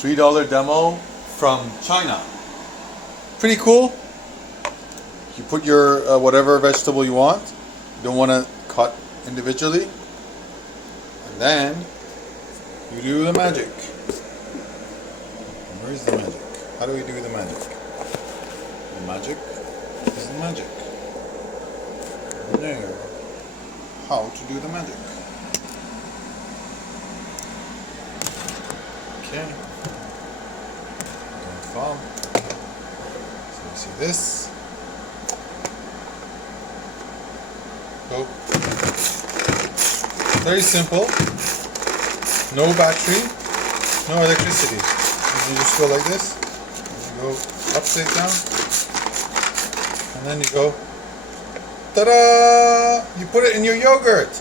$3 demo from China. Pretty cool. You put your whatever vegetable you want. You don't want to cut individually. And then you do the magic. Where is the magic? How do we do the magic? The magic is the magic. There. How to do the magic. Okay. Don't fall. So you see this. Go. Very simple. No battery. No electricity. You just go like this. You go upside down. And then you go. Ta-da! You put it in your yogurt.